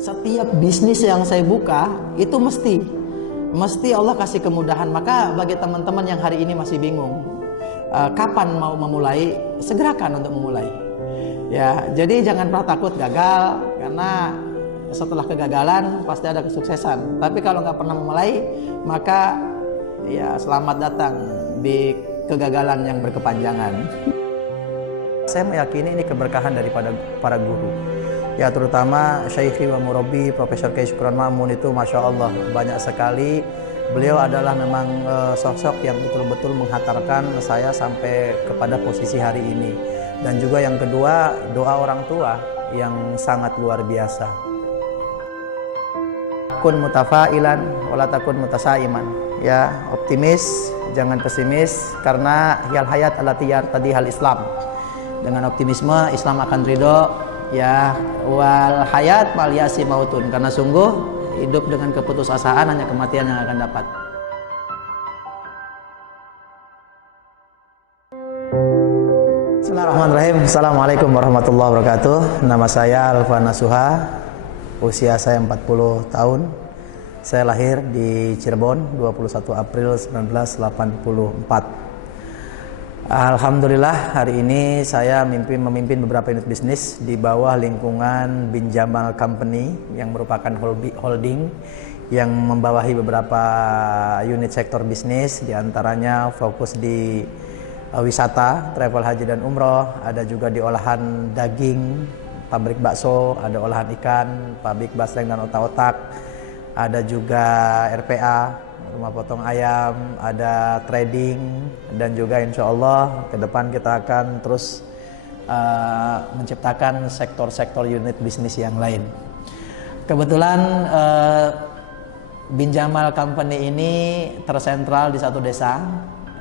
Setiap bisnis yang saya buka itu mesti Allah kasih kemudahan. Maka bagi teman-teman yang hari ini masih bingung kapan mau memulai, segerakan untuk memulai. Ya, jadi jangan pernah takut gagal, karena setelah kegagalan pasti ada kesuksesan. Tapi kalau nggak pernah memulai, maka ya selamat datang di kegagalan yang berkepanjangan. Saya meyakini ini keberkahan daripada para guru. Ya, terutama Syaikhi wa Murabbi Profesor Kiai Syukron Ma'mun itu Masya Allah banyak sekali. Beliau adalah memang sosok yang betul-betul menghantarkan saya sampai kepada posisi hari ini. Dan juga yang kedua, doa orang tua yang sangat luar biasa. Kun mutafailan wala takun mutasaiman. Ya, optimis, jangan pesimis, karena hal hayat allati tadi hal Islam. Dengan optimisme Islam akan ridho. Ya, wal hayat mal yasi mautun, karena sungguh hidup dengan keputusasaan hanya kematian yang akan dapat. Bismillahirrahmanirrahim. Assalamualaikum warahmatullahi wabarakatuh. Nama saya Alfa Nasuha. Usia saya 40 tahun. Saya lahir di Cirebon 21 April 1984. Alhamdulillah hari ini saya memimpin beberapa unit bisnis di bawah lingkungan Bin Jamal Company yang merupakan holding yang membawahi beberapa unit sektor bisnis, diantaranya fokus di wisata, travel haji dan umroh, ada juga di olahan daging, pabrik bakso, ada olahan ikan, pabrik basreng dan otak-otak, ada juga RPA, rumah potong ayam, ada trading, dan juga insya Allah ke depan kita akan terus menciptakan sektor-sektor unit bisnis yang lain. Kebetulan Bin Jamal Company ini tersentral di satu desa,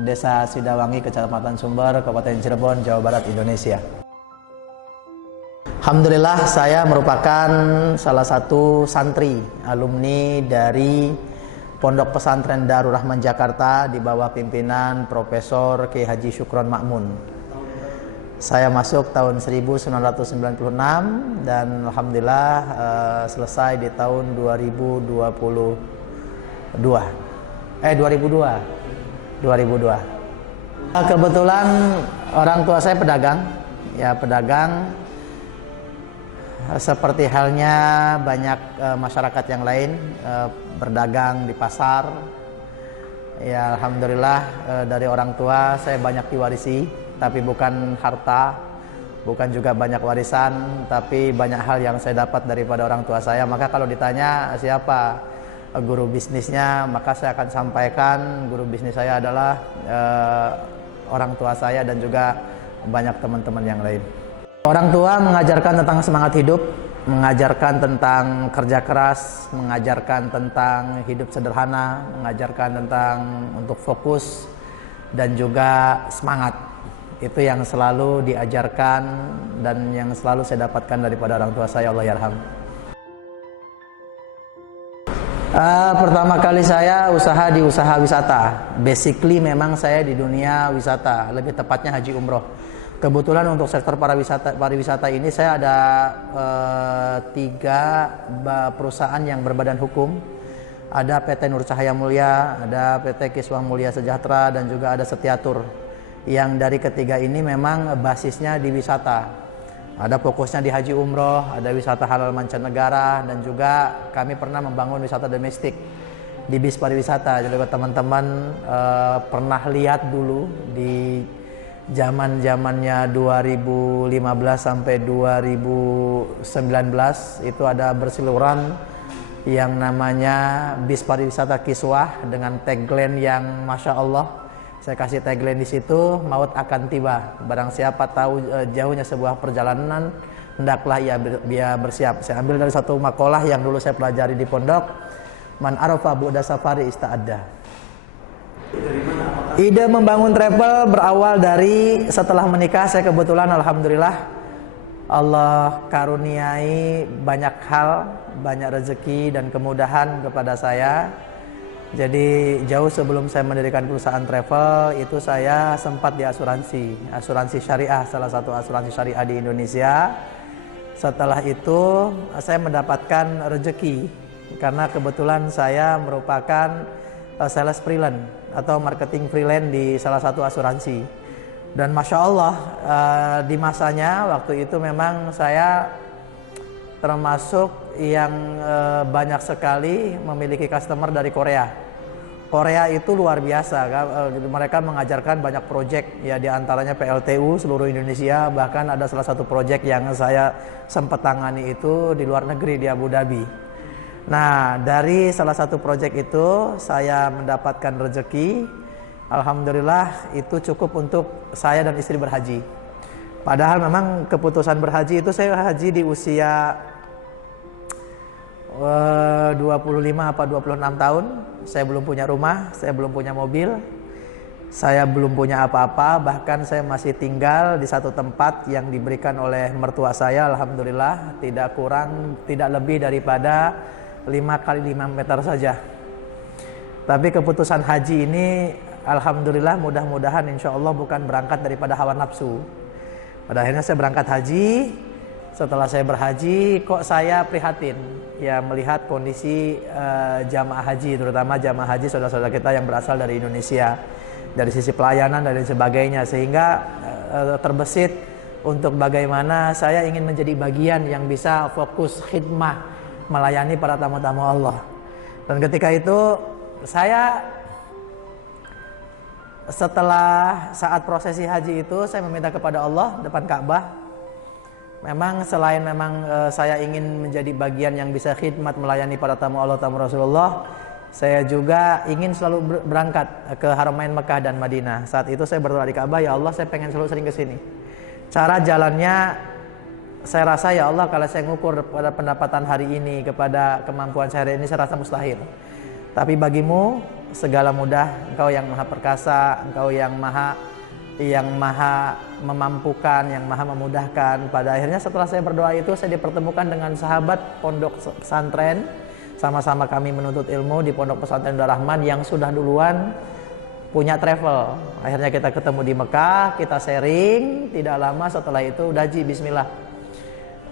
Desa Sidawangi, Kecamatan Sumber, Kabupaten Cirebon, Jawa Barat, Indonesia. Alhamdulillah saya merupakan salah satu santri alumni dari Pondok Pesantren Darul Rahman Jakarta di bawah pimpinan Profesor Kiai Haji Syukron Ma'mun. Saya masuk tahun 1996 dan alhamdulillah selesai di tahun 2002. Kebetulan orang tua saya pedagang, ya pedagang. Seperti halnya banyak masyarakat yang lain, berdagang di pasar. Ya alhamdulillah dari orang tua saya banyak diwarisi, tapi bukan harta, bukan juga banyak warisan, tapi banyak hal yang saya dapat daripada orang tua saya. Maka kalau ditanya siapa guru bisnisnya, maka saya akan sampaikan guru bisnis saya adalah orang tua saya dan juga banyak teman-teman yang lain. Orang tua mengajarkan tentang semangat hidup, mengajarkan tentang kerja keras, mengajarkan tentang hidup sederhana, mengajarkan tentang untuk fokus dan juga semangat. Itu yang selalu diajarkan dan yang selalu saya dapatkan daripada orang tua saya, Allah yarham. Pertama kali saya usaha di usaha wisata. Basically memang saya di dunia wisata, lebih tepatnya haji umroh. Kebetulan untuk sektor pariwisata ini saya ada 3 perusahaan yang berbadan hukum. Ada PT Nur Cahaya Mulia, ada PT Kiswah Mulia Sejahtera, dan juga ada Setiatur. Yang dari ketiga ini memang basisnya di wisata. Ada fokusnya di haji umroh, ada wisata halal mancanegara, dan juga kami pernah membangun wisata domestik di bis pariwisata. Jadi teman-teman pernah lihat dulu di zamannya 2015 sampai 2019 itu ada bersiluran yang namanya bis pariwisata Kiswah dengan tagline yang Masya Allah. Saya kasih tagline di situ, maut akan tiba. Barang siapa tahu jauhnya sebuah perjalanan, hendaklah ia bersiap. Saya ambil dari satu makalah yang dulu saya pelajari di pondok, man arafa bu'da safari ista'adda. Ide membangun travel berawal dari setelah menikah. Saya kebetulan alhamdulillah Allah karuniai banyak hal, banyak rezeki dan kemudahan kepada saya. Jadi jauh sebelum saya mendirikan perusahaan travel itu saya sempat di asuransi syariah, salah satu asuransi syariah di Indonesia. Setelah itu saya mendapatkan rezeki karena kebetulan saya merupakan sales freelance atau marketing freelance di salah satu asuransi. Dan Masya Allah di masanya waktu itu memang saya termasuk yang banyak sekali memiliki customer dari Korea. Korea itu luar biasa, mereka mengajarkan banyak proyek ya, diantaranya PLTU seluruh Indonesia, bahkan ada salah satu proyek yang saya sempat tangani itu di luar negeri di Abu Dhabi. Nah, dari salah satu proyek itu saya mendapatkan rezeki, alhamdulillah itu cukup untuk saya dan istri berhaji. Padahal memang keputusan berhaji itu saya haji di usia 25 apa 26 tahun. Saya belum punya rumah, saya belum punya mobil, saya belum punya apa-apa, bahkan saya masih tinggal di satu tempat yang diberikan oleh mertua saya, alhamdulillah, tidak kurang, tidak lebih daripada 5 kali 5 meter saja. Tapi keputusan haji ini alhamdulillah, mudah-mudahan insya Allah bukan berangkat daripada hawa nafsu. Pada akhirnya saya berangkat haji. Setelah saya berhaji, kok saya prihatin ya melihat kondisi jamaah haji, terutama jamaah haji saudara-saudara kita yang berasal dari Indonesia, dari sisi pelayanan dan sebagainya, sehingga terbesit untuk bagaimana saya ingin menjadi bagian yang bisa fokus khidmah melayani para tamu-tamu Allah. Dan ketika itu saya setelah saat prosesi haji itu saya meminta kepada Allah depan Ka'bah. Memang selain saya ingin menjadi bagian yang bisa khidmat melayani para tamu Allah, tamu Rasulullah, saya juga ingin selalu berangkat ke Haramain Mekah dan Madinah. Saat itu saya berdoa di Ka'bah, ya Allah saya pengen selalu sering ke sini. Cara jalannya saya rasa ya Allah kalau saya ngukur pada pendapatan hari ini kepada kemampuan saya hari ini saya rasa mustahil. Tapi bagimu segala mudah, Engkau yang maha perkasa, Engkau yang maha memampukan, yang maha memudahkan. Pada akhirnya setelah saya berdoa itu saya dipertemukan dengan sahabat pondok pesantren. Sama-sama kami menuntut ilmu di pondok pesantren Darul Rahman yang sudah duluan punya travel. Akhirnya kita ketemu di Mekah, kita sharing. Tidak lama setelah itu udah Ji, bismillah,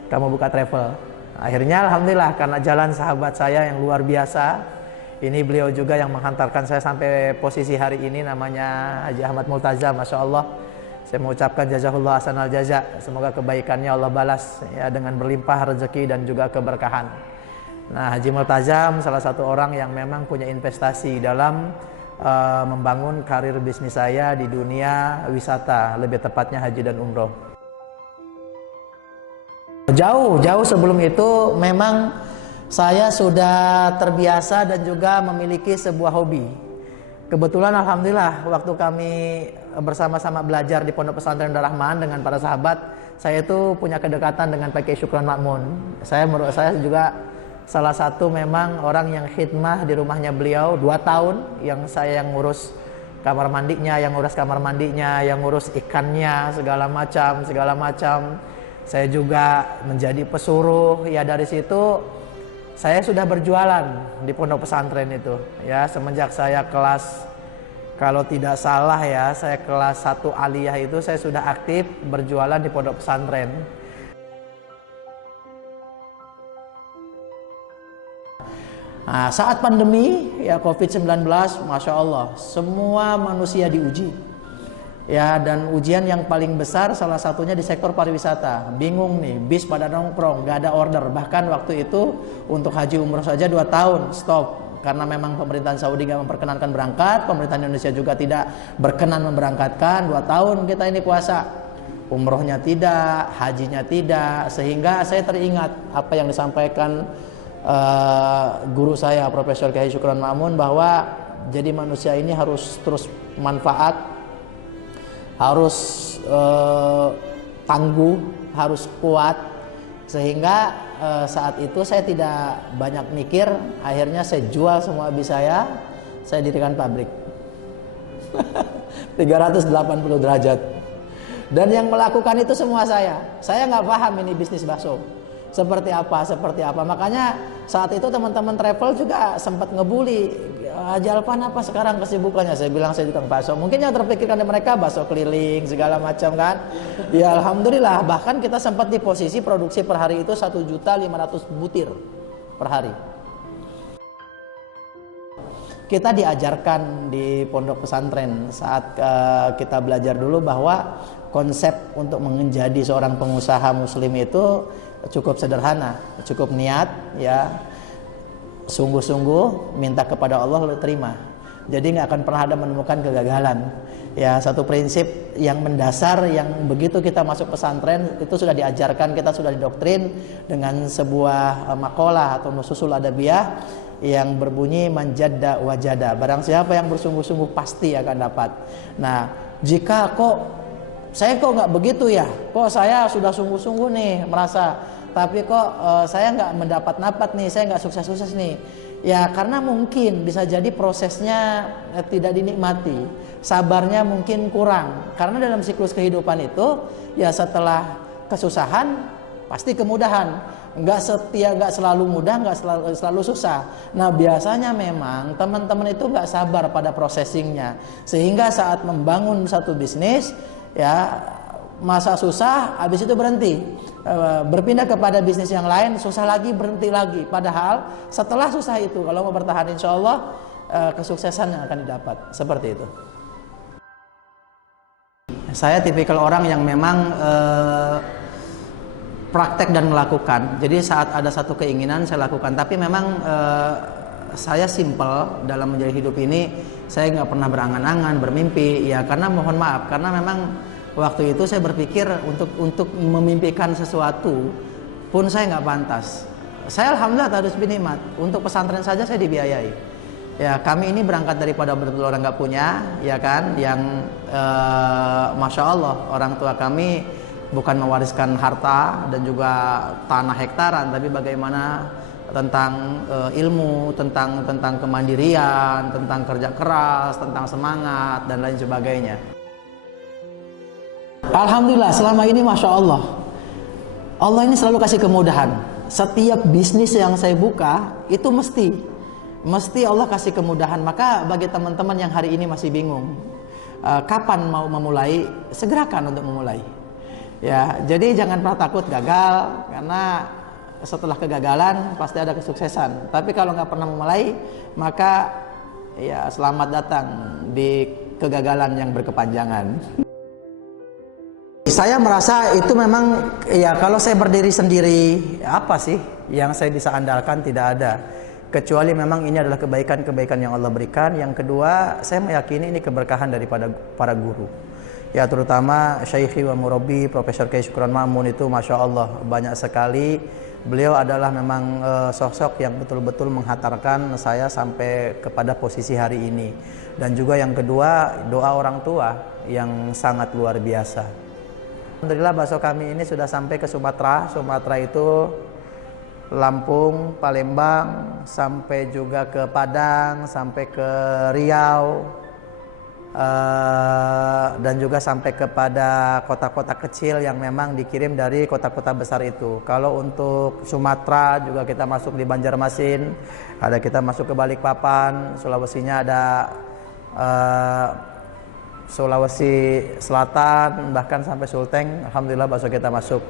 kamu buka travel. Akhirnya alhamdulillah karena jalan sahabat saya yang luar biasa. Ini beliau juga yang menghantarkan saya sampai posisi hari ini, namanya Haji Ahmad Multazam. Masya Allah, saya mengucapkan jazakallah hasanal jaza. Semoga kebaikannya Allah balas ya dengan berlimpah rezeki dan juga keberkahan. Nah, Haji Multazam salah satu orang yang memang punya investasi dalam membangun karir bisnis saya di dunia wisata, lebih tepatnya haji dan umroh. Jauh sebelum itu memang saya sudah terbiasa dan juga memiliki sebuah hobi. Kebetulan alhamdulillah waktu kami bersama-sama belajar di Pondok Pesantren Darul Rahman dengan para sahabat, saya itu punya kedekatan dengan Pak Kiai Syukron Makmun. Saya juga salah satu memang orang yang khidmah di rumahnya beliau 2 tahun, yang saya yang ngurus kamar mandinya, yang ngurus kamar mandinya, yang ngurus ikannya, segala macam. Saya juga menjadi pesuruh. Ya dari situ saya sudah berjualan di pondok pesantren itu ya, semenjak saya kelas, kalau tidak salah ya, saya kelas 1 aliyah itu saya sudah aktif berjualan di pondok pesantren. Nah, saat pandemi ya COVID-19, Masya Allah, semua manusia diuji. Ya, dan ujian yang paling besar salah satunya di sektor pariwisata. Bingung nih, bis pada nongkrong, gak ada order. Bahkan waktu itu untuk haji umroh saja 2 tahun stop. Karena memang pemerintahan Saudi gak memperkenankan berangkat, pemerintah Indonesia juga tidak berkenan memberangkatkan. 2 tahun kita ini puasa, umrohnya tidak, hajinya tidak. Sehingga saya teringat apa yang disampaikan guru saya, Profesor Kiai Syukron Ma'mun, bahwa jadi manusia ini harus terus manfaat, harus tangguh, harus kuat. Sehingga saat itu saya tidak banyak mikir. Akhirnya saya jual semua habis saya dirikan pabrik 380 derajat. Dan yang melakukan itu semua saya nggak paham ini bisnis bakso seperti apa. Makanya saat itu teman-teman travel juga sempat ngebully, Haji Alfan apa sekarang kesibukannya? Saya bilang saya tukang bakso. Mungkin yang terpikirkan dari mereka bakso keliling segala macam kan. Ya alhamdulillah, bahkan kita sempat di posisi produksi per hari itu 1.500.000 butir per hari. Kita diajarkan di pondok pesantren saat kita belajar dulu bahwa konsep untuk menjadi seorang pengusaha muslim itu cukup sederhana, cukup niat ya, sungguh-sungguh minta kepada Allah lalu terima. Jadi nggak akan pernah ada menemukan kegagalan. Ya, satu prinsip yang mendasar yang begitu kita masuk pesantren itu sudah diajarkan, kita sudah didoktrin dengan sebuah makalah atau nususul adabiyah yang berbunyi manjadda wajada. Barang siapa yang bersungguh-sungguh pasti akan dapat. Nah, jika saya kok nggak begitu ya, kok saya sudah sungguh-sungguh nih merasa, tapi kok saya nggak mendapat nih, saya nggak sukses-sukses nih. Ya karena mungkin bisa jadi prosesnya tidak dinikmati, sabarnya mungkin kurang. Karena dalam siklus kehidupan itu ya setelah kesusahan pasti kemudahan. Nggak selalu mudah, nggak selalu susah. Nah biasanya memang teman-teman itu nggak sabar pada processingnya, sehingga saat membangun satu bisnis ya masa susah, habis itu berhenti, berpindah kepada bisnis yang lain, susah lagi, berhenti lagi. Padahal setelah susah itu kalau mau bertahan, insya Allah kesuksesan yang akan didapat. Seperti itu. Saya tipikal orang yang memang praktek dan melakukan. Jadi saat ada satu keinginan saya lakukan. Tapi memang saya simple dalam menjalani hidup ini. Saya nggak pernah berangan-angan, bermimpi. Ya karena mohon maaf, karena memang waktu itu saya berpikir untuk memimpikan sesuatu pun saya nggak pantas. Saya alhamdulillah harus binikmat. Untuk pesantren saja saya dibiayai. Ya kami ini berangkat daripada betul-betul orang nggak punya, ya kan, yang masya Allah orang tua kami bukan mewariskan harta dan juga tanah hektaran, tapi bagaimana tentang ilmu, tentang kemandirian, tentang kerja keras, tentang semangat dan lain sebagainya. Alhamdulillah selama ini masya Allah, Allah ini selalu kasih kemudahan. Setiap bisnis yang saya buka itu mesti Allah kasih kemudahan. Maka bagi teman-teman yang hari ini masih bingung kapan mau memulai, segerakan untuk memulai. Ya, jadi jangan pernah takut gagal, karena setelah kegagalan pasti ada kesuksesan. Tapi kalau nggak pernah memulai, maka ya selamat datang di kegagalan yang berkepanjangan. Saya merasa itu memang ya kalau saya berdiri sendiri, apa sih yang saya bisa andalkan? Tidak ada, kecuali memang ini adalah kebaikan-kebaikan yang Allah berikan. Yang kedua, saya meyakini ini keberkahan daripada para guru. Ya terutama Syaikhi wa Murabbi Profesor Kiai Syukron Ma'mun itu masya Allah banyak sekali. Beliau adalah memang sosok yang betul-betul menghantarkan saya sampai kepada posisi hari ini. Dan juga yang kedua, doa orang tua yang sangat luar biasa. Alhamdulillah bakso kami ini sudah sampai ke Sumatera. Sumatera itu Lampung, Palembang, sampai juga ke Padang, sampai ke Riau, dan juga sampai kepada kota-kota kecil yang memang dikirim dari kota-kota besar itu. Kalau untuk Sumatera juga kita masuk di Banjarmasin, ada kita masuk ke Balikpapan, Sulawesinya ada Sulawesi Selatan, bahkan sampai Sulteng. Alhamdulillah bakso kita masuk.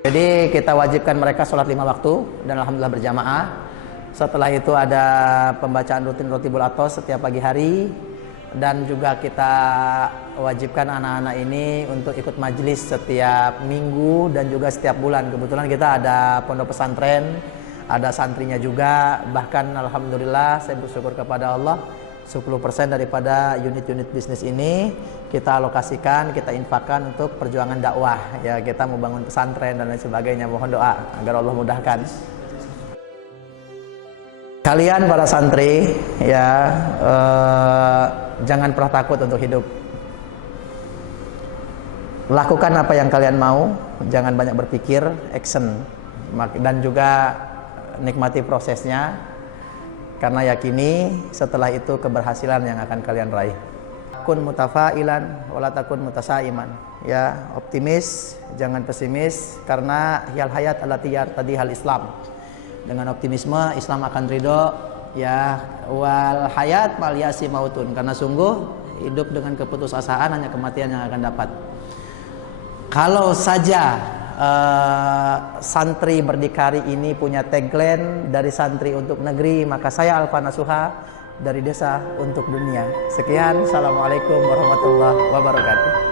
Jadi kita wajibkan mereka sholat 5 waktu dan alhamdulillah berjamaah. Setelah itu ada pembacaan rutin Rotibul Athos setiap pagi hari, dan juga kita wajibkan anak-anak ini untuk ikut majelis setiap minggu dan juga setiap bulan. Kebetulan kita ada pondok pesantren, ada santrinya juga. Bahkan alhamdulillah saya bersyukur kepada Allah, 10% daripada unit-unit bisnis ini kita alokasikan, kita infakkan untuk perjuangan dakwah. Ya kita mau bangun pesantren dan lain sebagainya. Mohon doa agar Allah mudahkan. Kalian para santri ya jangan pernah takut untuk hidup. Lakukan apa yang kalian mau, jangan banyak berpikir, action, dan juga nikmati prosesnya, karena yakini setelah itu keberhasilan yang akan kalian raih. Kun mutafailan wala takun mutasaiman. Ya, optimis, jangan pesimis, karena hiyal hayat allati yartadihal Islam. dengan optimisme Islam akan ridho, ya, wal hayat mal yasi mautun, karena sungguh hidup dengan keputusasaan hanya kematian yang akan dapat. Kalau saja santri berdikari ini punya tagline dari santri untuk negeri, maka saya Alfa Nasuha dari desa untuk dunia. Sekian, assalamualaikum warahmatullahi wabarakatuh.